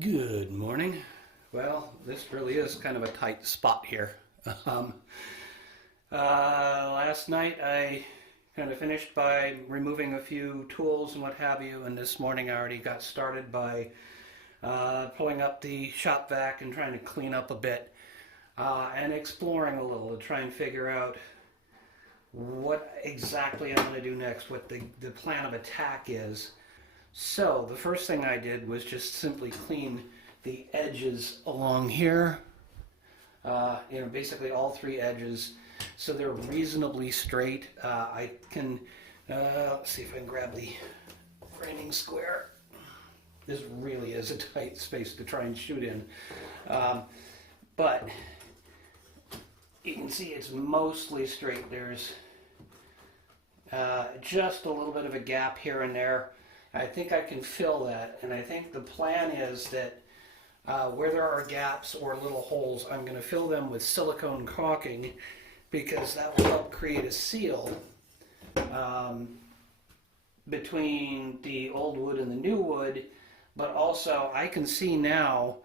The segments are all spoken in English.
Good morning. Well, this really is kind of a tight spot here. Um, Last night I kind of finished by removing a few tools and what have you, and this morning I already got started by pulling up the shop vac and trying to clean up a bit and exploring a little to try and figure out what exactly I'm going to do next, what the plan of attack is. So the first thing I did was just simply clean the edges along here, basically all three edges, so they're reasonably straight. I can, let's see if I can grab the framing square. This really is a tight space to try and shoot in. But you can see it's mostly straight. There's just a little bit of a gap here and there. I think I can fill that, and I think the plan is that where there are gaps or little holes, I'm going to fill them with silicone caulking because that will help create a seal between the old wood and the new wood. But also I can see now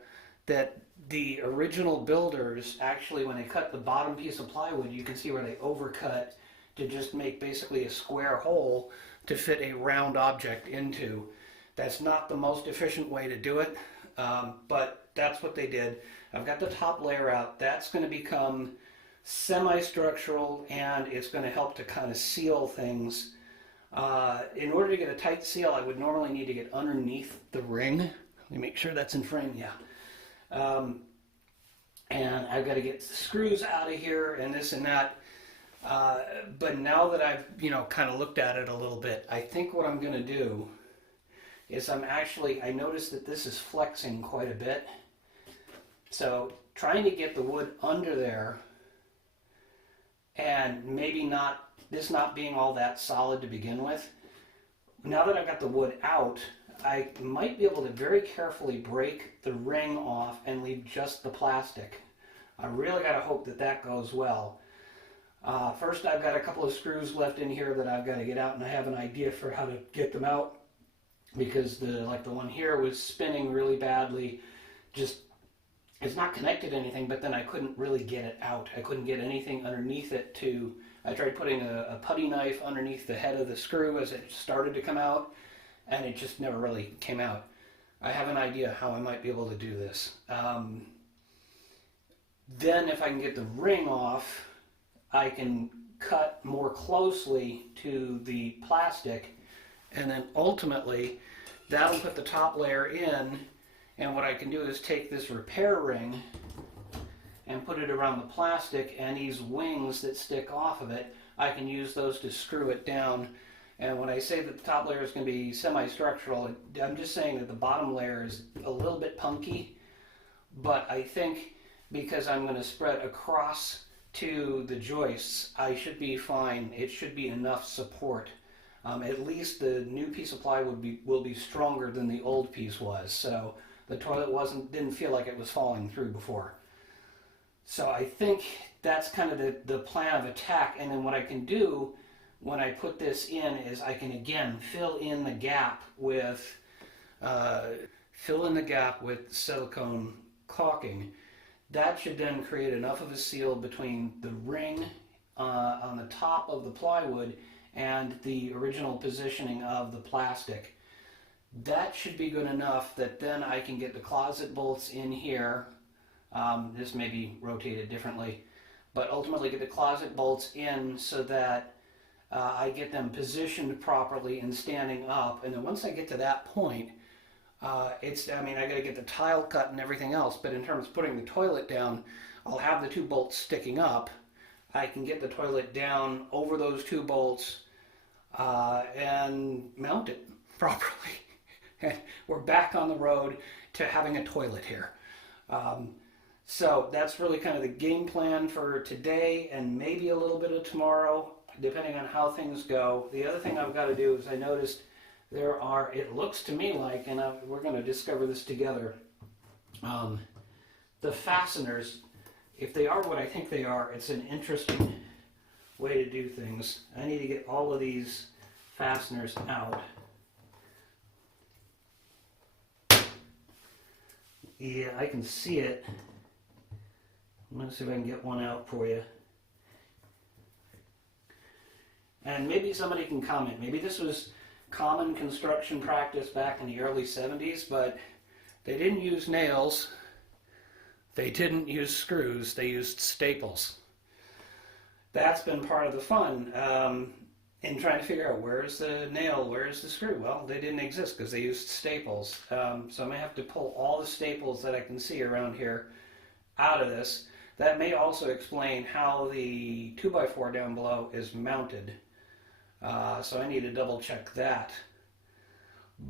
that the original builders, actually when they cut the bottom piece of plywood, you can see where they overcut to just make basically a square hole to fit a round object into. That's not the most efficient way to do it, but that's what they did. I've got the top layer out. That's going to become semi-structural, and it's going to help to kind of seal things. In order to get a tight seal, I would normally need to get underneath the ring. Let me make sure that's in frame, yeah. And I've got to get the screws out of here and this and that. But now that I've, kind of looked at it a little bit, I think what I'm going to do is I noticed that this is flexing quite a bit. So trying to get the wood under there and maybe this not being all that solid to begin with. Now that I've got the wood out, I might be able to very carefully break the ring off and leave just the plastic. I really got to hope that that goes well. First, I've got a couple of screws left in here that I've got to get out, and I have an idea for how to get them out because the one here was spinning really badly. Just, it's not connected to anything, but then I couldn't really get it out. I couldn't get anything underneath it I tried putting a putty knife underneath the head of the screw as it started to come out, and it just never really came out. I have an idea how I might be able to do this. Then if I can get the ring off, I can cut more closely to the plastic, and then ultimately that'll put the top layer in, and what I can do is take this repair ring and put it around the plastic, and these wings that stick off of it, I can use those to screw it down. And when I say that the top layer is going to be semi-structural, I'm just saying that the bottom layer is a little bit punky, but I think because I'm going to spread across to the joists, I should be fine. It should be enough support. At least the new piece of plywood will be stronger than the old piece was. So the toilet didn't feel like it was falling through before. So I think that's kind of the plan of attack. And then what I can do when I put this in is I can again fill in the gap with silicone caulking. That should then create enough of a seal between the ring on the top of the plywood and the original positioning of the plastic. That should be good enough that then I can get the closet bolts in here. This may be rotated differently, but ultimately get the closet bolts in so that I get them positioned properly and standing up. And then once I get to that point, I got to get the tile cut and everything else, but in terms of putting the toilet down, I'll have the two bolts sticking up. I can get the toilet down over those two bolts and mount it properly. And we're back on the road to having a toilet here. So that's really kind of the game plan for today and maybe a little bit of tomorrow, depending on how things go. The other thing I've got to do is I noticed it looks to me like, and we're going to discover this together, the fasteners, if they are what I think they are, it's an interesting way to do things. I need to get all of these fasteners out. Yeah, I can see it. I'm going to see if I can get one out for you. And maybe somebody can comment. Maybe this was common construction practice back in the early 70s, but they didn't use nails. They didn't use screws. They used staples. That's been part of the fun in trying to figure out where's the nail, where's the screw. Well, they didn't exist because they used staples. So I'm going to have to pull all the staples that I can see around here out of this. That may also explain how the 2x4 down below is mounted. So I need to double check that.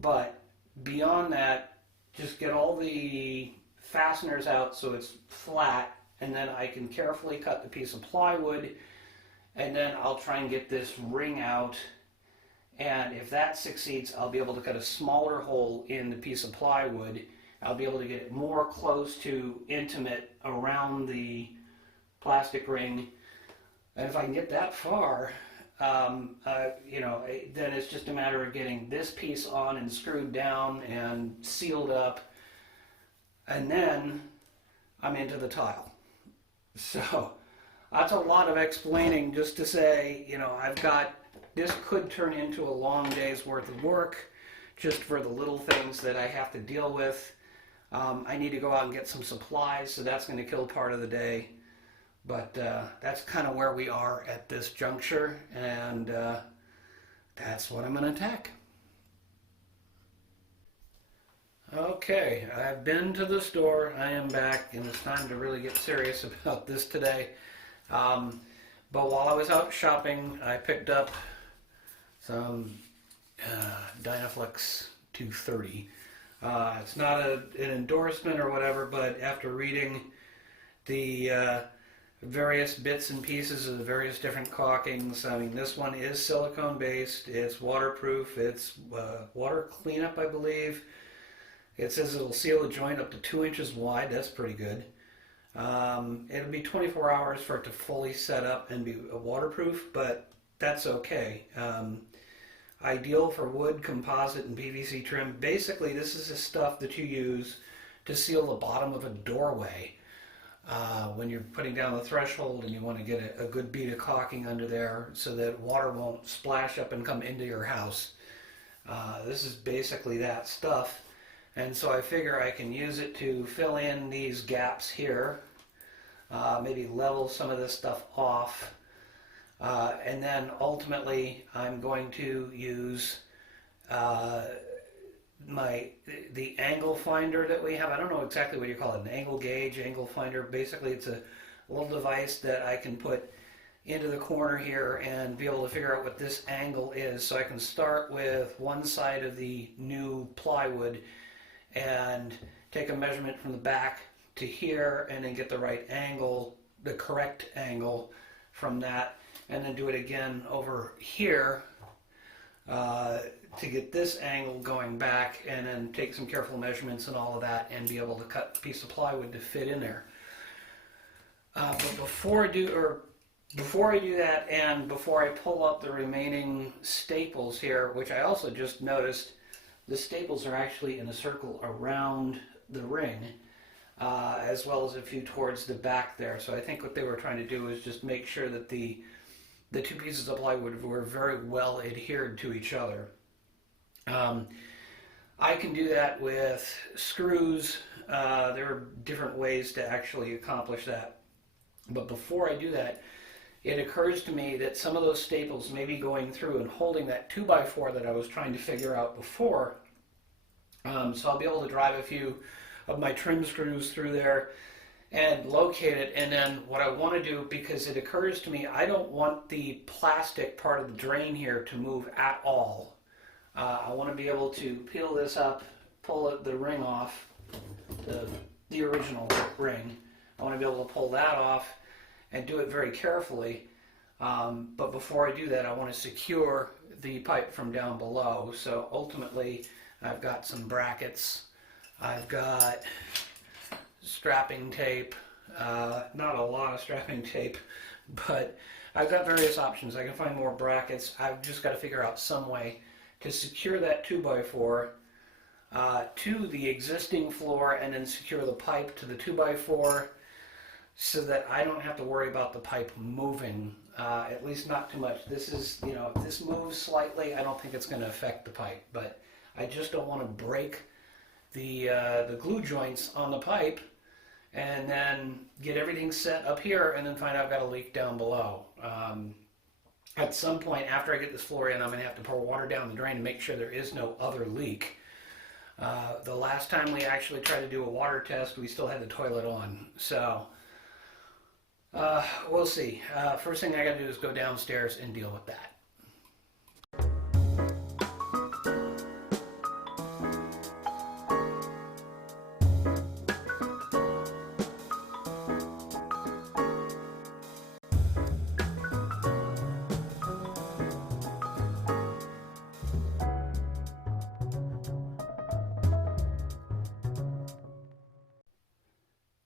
But beyond that, just get all the fasteners out so it's flat, and then I can carefully cut the piece of plywood, and then I'll try and get this ring out, and if that succeeds, I'll be able to cut a smaller hole in the piece of plywood. I'll be able to get it more close to intimate around the plastic ring, and if I can get that far, you know, then it's just a matter of getting this piece on and screwed down and sealed up, and then I'm into the tile. So that's a lot of explaining just to say, you know, this could turn into a long day's worth of work just for the little things that I have to deal with. I need to go out and get some supplies, so that's going to kill part of the day. But that's kind of where we are at this juncture, and that's what I'm going to attack. Okay, I've been to the store, I am back, and it's time to really get serious about this today. But while I was out shopping, I picked up some Dynaflex 230. It's not an endorsement or whatever, but after reading the various bits and pieces of the various different caulkings, I mean, this one is silicone based, it's waterproof, it's water cleanup, I believe. It says it'll seal the joint up to 2 inches wide. That's pretty good. It'll be 24 hours for it to fully set up and be waterproof, but that's okay. Ideal for wood, composite, and PVC trim. Basically, this is the stuff that you use to seal the bottom of a doorway. When you're putting down the threshold and you want to get a good bead of caulking under there so that water won't splash up and come into your house. This is basically that stuff. And so I figure I can use it to fill in these gaps here, maybe level some of this stuff off, and then ultimately I'm going to use the angle finder that we have. I don't know exactly what you call it, an angle gauge, angle finder. Basically it's a little device that I can put into the corner here and be able to figure out what this angle is. So I can start with one side of the new plywood and take a measurement from the back to here and then get the right angle, the correct angle from that, and then do it again over here to get this angle going back, and then take some careful measurements and all of that and be able to cut a piece of plywood to fit in there. But before I do that, and before I pull up the remaining staples here, which I also just noticed, the staples are actually in a circle around the ring, as well as a few towards the back there. So I think what they were trying to do is just make sure that the two pieces of plywood were very well adhered to each other. I can do that with screws. There are different ways to actually accomplish that. But before I do that, it occurs to me that some of those staples may be going through and holding that 2x4 that I was trying to figure out before. So I'll be able to drive a few of my trim screws through there and locate it. And then what I want to do, because it occurs to me, I don't want the plastic part of the drain here to move at all. I want to be able to peel this up, pull the ring off, the original ring. I want to be able to pull that off and do it very carefully. But before I do that, I want to secure the pipe from down below. So ultimately, I've got some brackets. I've got strapping tape. Not a lot of strapping tape, but I've got various options. I can find more brackets. I've just got to figure out some way to secure that 2x4 to the existing floor and then secure the pipe to the 2x4 so that I don't have to worry about the pipe moving, at least not too much. This is, you know, if this moves slightly, I don't think it's going to affect the pipe, but I just don't want to break the glue joints on the pipe and then get everything set up here and then find out I've got a leak down below. At some point after I get this floor in, I'm going to have to pour water down the drain to make sure there is no other leak. The last time we actually tried to do a water test, we still had the toilet on. So we'll see. First thing I got to do is go downstairs and deal with that.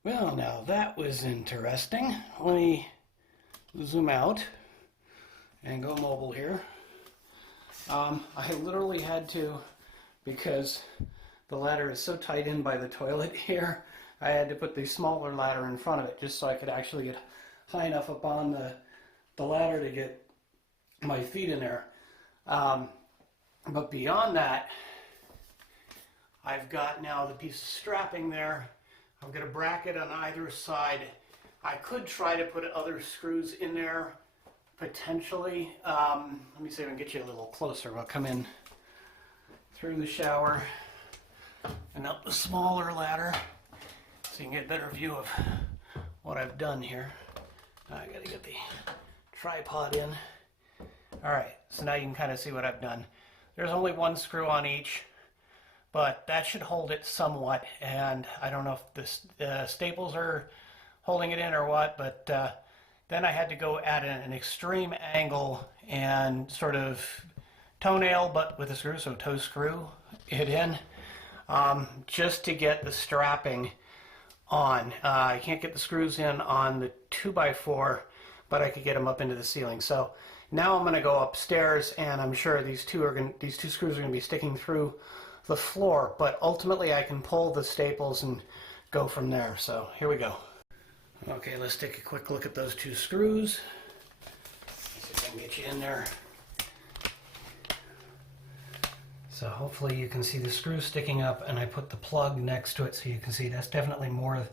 Well, now that was interesting. Let me zoom out and go mobile here. I literally had to, because the ladder is so tight in by the toilet here, I had to put the smaller ladder in front of it just so I could actually get high enough up on the ladder to get my feet in there. But beyond that, I've got now the piece of strapping there. I've got a bracket on either side. I could try to put other screws in there, potentially. Let me see if I can get you a little closer. I'll come in through the shower and up the smaller ladder so you can get a better view of what I've done here. I gotta get the tripod in. All right, so now you can kind of see what I've done. There's only one screw on each, but that should hold it somewhat, and I don't know if the staples are holding it in or what, but then I had to go at an extreme angle and sort of toenail, but with a screw, so toe screw it in, just to get the strapping on. I can't get the screws in on the 2x4, but I could get them up into the ceiling. So now I'm going to go upstairs, and I'm sure these two screws are going to be sticking through the floor, but ultimately I can pull the staples and go from there. So here we go. Okay, let's take a quick look at those two screws. See if I can get you in there. So hopefully you can see the screw sticking up, and I put the plug next to it so you can see that's definitely more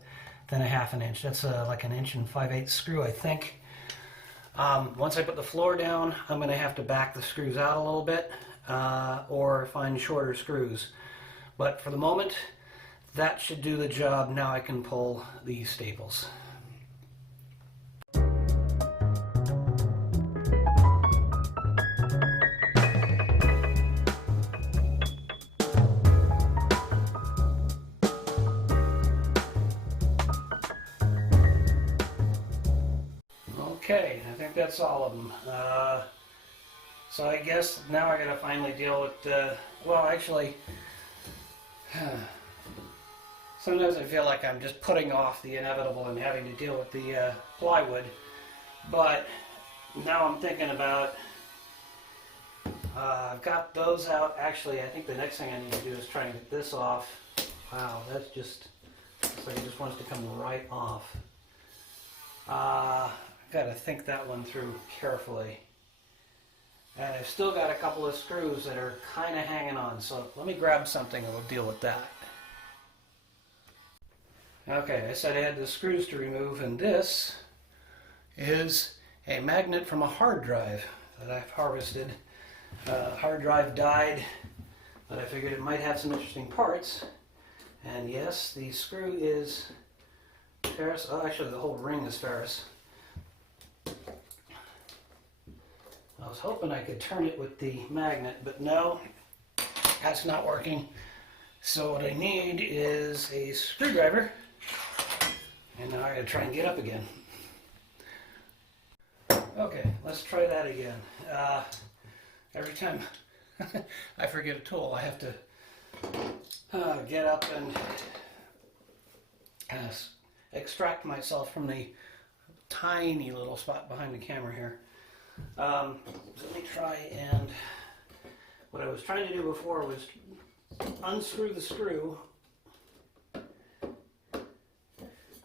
than a half an inch. That's like an 1 5/8 screw, I think. Once I put the floor down, I'm going to have to back the screws out a little bit or find shorter screws. But for the moment, that should do the job. Now I can pull the staples. Okay, I think that's all of them. So I guess now I gotta finally deal with well, actually, sometimes I feel like I'm just putting off the inevitable and having to deal with the plywood. But now I'm thinking about, I've got those out. Actually, I think the next thing I need to do is try and get this off. Wow, that's just, looks like it just wants to come right off. I've got to think that one through carefully. And I've still got a couple of screws that are kind of hanging on, so let me grab something and we'll deal with that. Okay, I said I had the screws to remove, and this is a magnet from a hard drive that I've harvested. Hard drive died, but I figured it might have some interesting parts. And yes, the screw is ferrous. Oh, actually the whole ring is ferrous. I was hoping I could turn it with the magnet, but no, that's not working. So what I need is a screwdriver, and now I gotta try and get up again. Okay, let's try that again. Every time I forget a tool, I have to get up and extract myself from the tiny little spot behind the camera here. So let me try, and what I was trying to do before was unscrew the screw.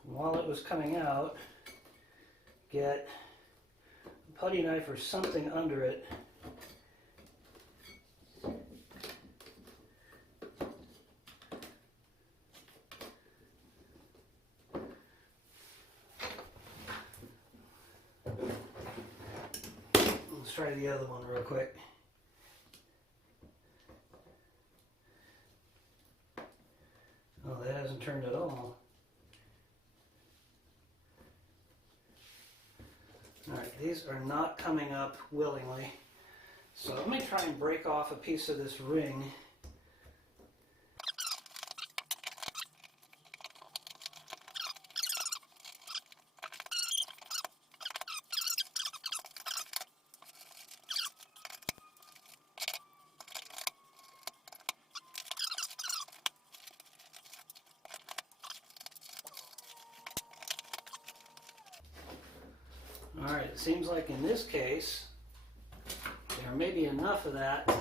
While it was coming out, get a putty knife or something under it. Let's try the other one real quick. Oh, that hasn't turned at all. Alright, these are not coming up willingly. So let me try and break off a piece of this ring. Alright, it seems like in this case, there may be enough of that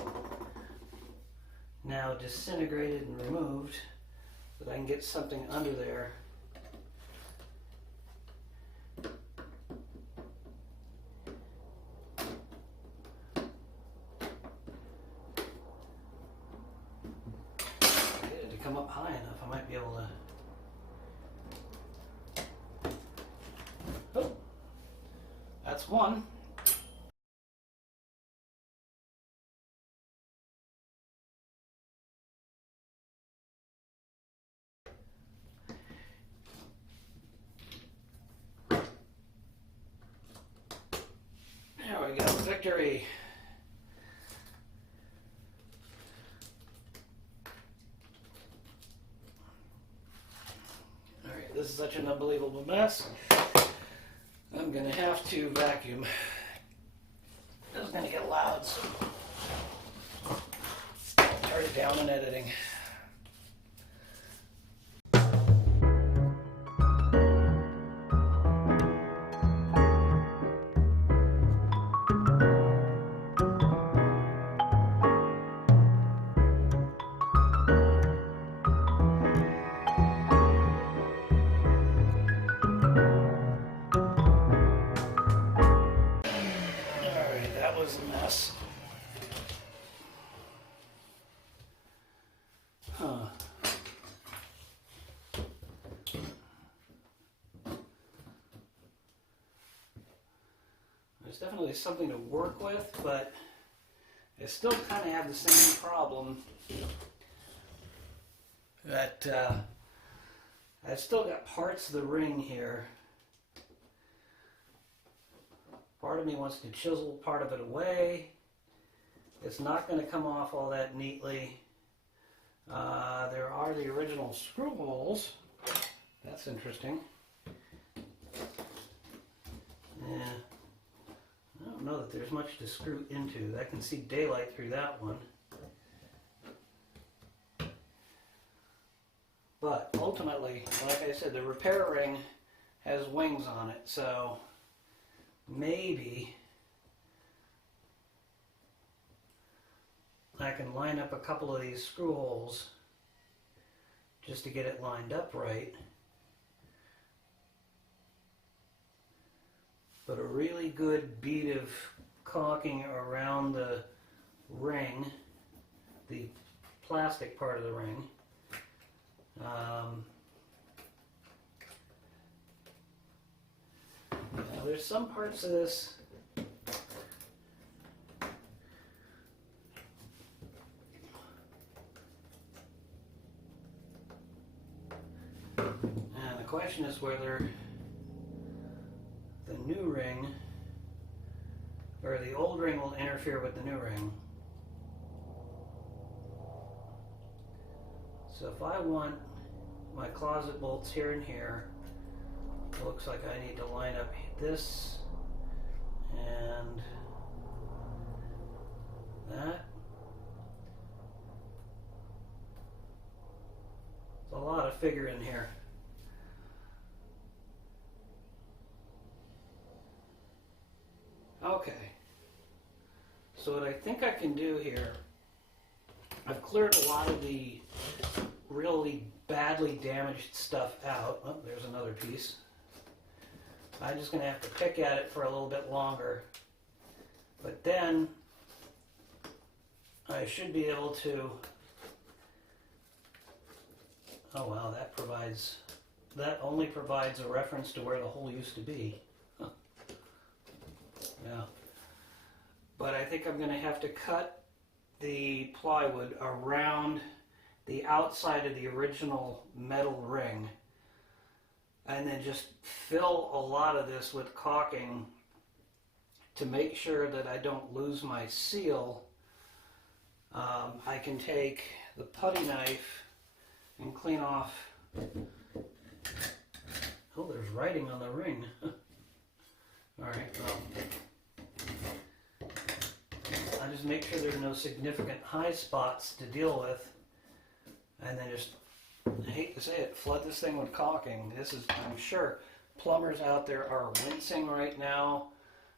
now disintegrated and removed that I can get something under there. If I get it to come up high enough, I might be able to. Oh, that's one. There we go, victory. All right, this is such an unbelievable mess. I'm gonna have to vacuum. This is gonna get loud, so turn it down in editing. Was a mess. Huh. There's definitely something to work with, but I still kind of have the same problem that I've still got parts of the ring here. Part of me wants to chisel part of it away. It's not going to come off all that neatly. There are the original screw holes. That's interesting. Yeah, I don't know that there's much to screw into. I can see daylight through that one. But ultimately, like I said, the repair ring has wings on it, so maybe I can line up a couple of these screw holes just to get it lined up right. But a really good bead of caulking around the ring, the plastic part of the ring. Now there's some parts of this and the question is whether the new ring or the old ring will interfere with the new ring. So if I want my closet bolts here and here, it looks like I need to line up this and that. It's a lot of figure in here. Okay. So what I think I can do here, I've cleared a lot of the really badly damaged stuff out. Oh, there's another piece. I'm just going to have to pick at it for a little bit longer. But then I should be able to... Oh wow, that only provides a reference to where the hole used to be. Huh. Yeah. But I think I'm going to have to cut the plywood around the outside of the original metal ring, and then just fill a lot of this with caulking to make sure that I don't lose my seal. I can take the putty knife and clean off. Oh, there's writing on the ring. Alright, well, I just make sure there's no significant high spots to deal with, and then just, I hate to say it, flood this thing with caulking. This is, I'm sure plumbers out there are wincing right now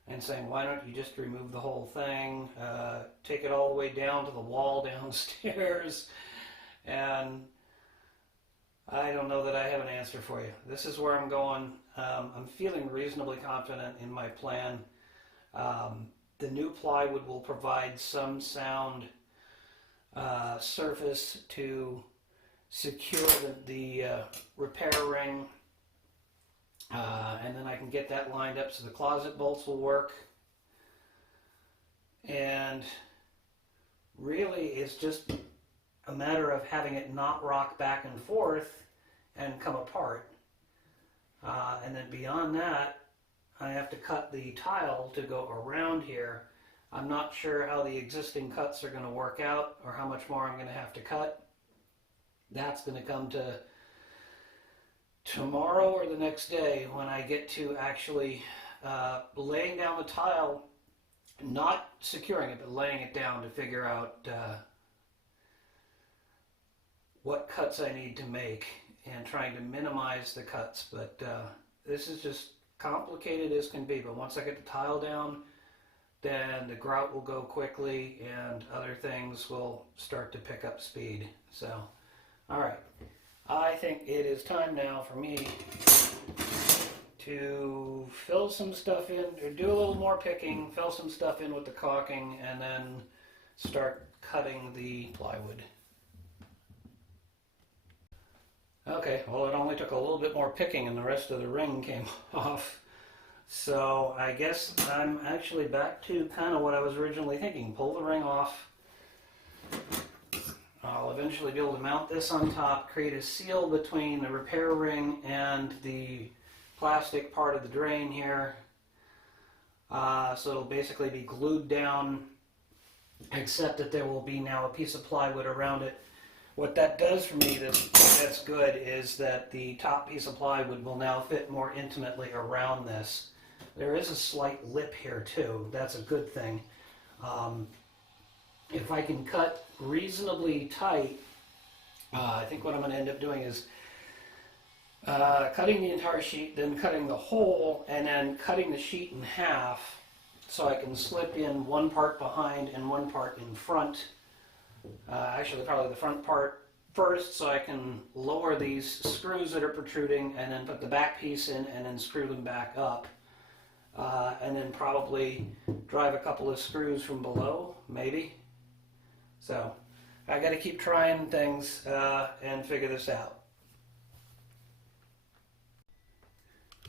and saying, why don't you just remove the whole thing, take it all the way down to the wall downstairs, and I don't know that I have an answer for you. This is where I'm going. I'm feeling reasonably confident in my plan. The new plywood will provide some sound surface to secure the repair ring, and then I can get that lined up so the closet bolts will work. And really it's just a matter of having it not rock back and forth and come apart. And then beyond that, I have to cut the tile to go around here. I'm not sure how the existing cuts are going to work out or how much more I'm going to have to cut. That's going to come to tomorrow or the next day when I get to actually laying down the tile, not securing it, but laying it down to figure out what cuts I need to make and trying to minimize the cuts. But this is just complicated as can be. But once I get the tile down, then the grout will go quickly and other things will start to pick up speed. So, all right. I think it is time now for me to fill some stuff in, or do a little more picking, fill some stuff in with the caulking, and then start cutting the plywood. Okay, well, it only took a little bit more picking and the rest of the ring came off. So I guess I'm actually back to kind of what I was originally thinking. Pull the ring off. I'll eventually be able to mount this on top, create a seal between the repair ring and the plastic part of the drain here. So it'll basically be glued down, except that there will be now a piece of plywood around it. What that does for me that's good is that the top piece of plywood will now fit more intimately around this. There is a slight lip here too. That's a good thing. If I can cut reasonably tight, I think what I'm going to end up doing is cutting the entire sheet, then cutting the hole, and then cutting the sheet in half so I can slip in one part behind and one part in front. Actually, probably the front part first, so I can lower these screws that are protruding and then put the back piece in and then screw them back up. And then probably drive a couple of screws from below, maybe. So I got to keep trying things and figure this out.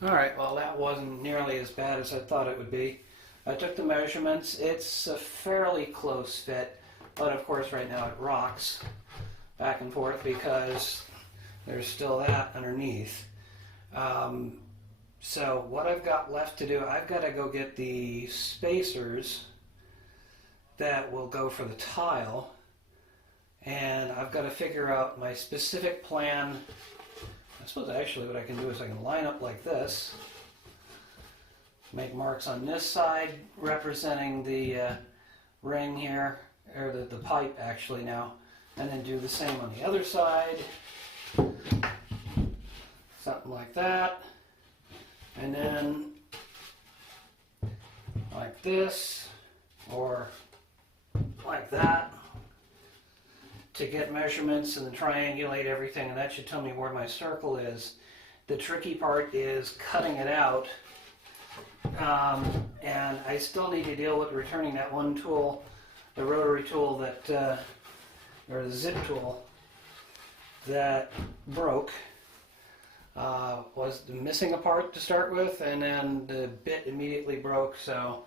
Alright, well, that wasn't nearly as bad as I thought it would be. I took the measurements. It's a fairly close fit. But of course right now it rocks back and forth because there's still that underneath. So what I've got left to do, I've got to go get the spacers that will go for the tile, and I've got to figure out my specific plan. I suppose actually what I can do is I can line up like this, make marks on this side representing the ring here, or the pipe actually now, and then do the same on the other side, something like that, and then like this, or like that, to get measurements and then triangulate everything, and that should tell me where my circle is. The tricky part is cutting it out, and I still need to deal with returning that one tool, the rotary tool that, or the zip tool that broke. Was missing a part to start with, and then the bit immediately broke, so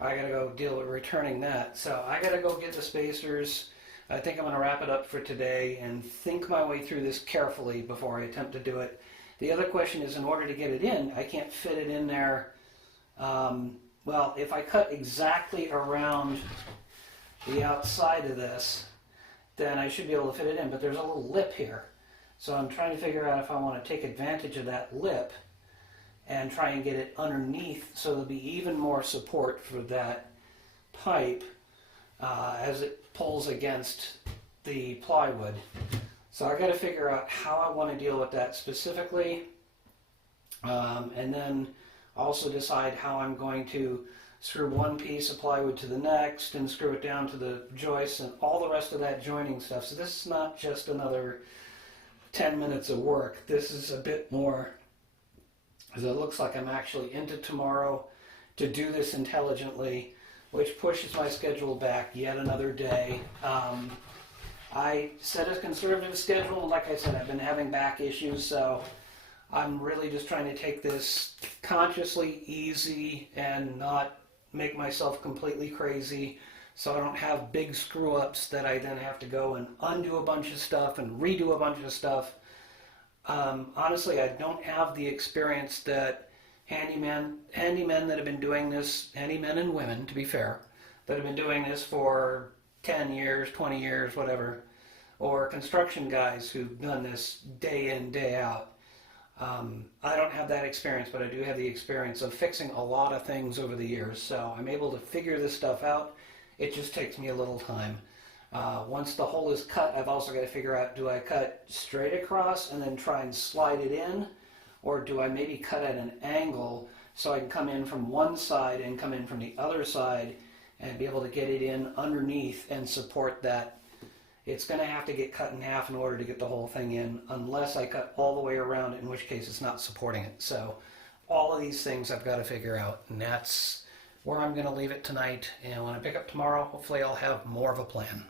I gotta go deal with returning that. So I gotta go get the spacers. I think I'm gonna wrap it up for today and think my way through this carefully before I attempt to do it. The other question is, in order to get it in, I can't fit it in there. Well, if I cut exactly around the outside of this, then I should be able to fit it in, but there's a little lip here. So I'm trying to figure out if I want to take advantage of that lip and try and get it underneath so there'll be even more support for that pipe as it pulls against the plywood. So I got to figure out how I want to deal with that specifically, and then also decide how I'm going to screw one piece of plywood to the next and screw it down to the joists and all the rest of that joining stuff. So this is not just another 10 minutes of work. This is a bit more, because it looks like I'm actually into tomorrow to do this intelligently, which pushes my schedule back yet another day. I set a conservative schedule, and like I said, I've been having back issues, so I'm really just trying to take this consciously easy and not make myself completely crazy, so I don't have big screw-ups that I then have to go and undo a bunch of stuff and redo a bunch of stuff. Honestly, I don't have the experience that handymen that have been doing this, handymen and women, to be fair, that have been doing this for 10 years, 20 years, whatever, or construction guys who've done this day in, day out. I don't have that experience, but I do have the experience of fixing a lot of things over the years, so I'm able to figure this stuff out. It just takes me a little time. Once the hole is cut, I've also got to figure out, do I cut straight across and then try and slide it in, or do I maybe cut at an angle so I can come in from one side and come in from the other side and be able to get it in underneath and support that. It's going to have to get cut in half in order to get the whole thing in, unless I cut all the way around, in which case it's not supporting it. So all of these things I've got to figure out, and that's where I'm going to leave it tonight. And when I pick up tomorrow, hopefully I'll have more of a plan.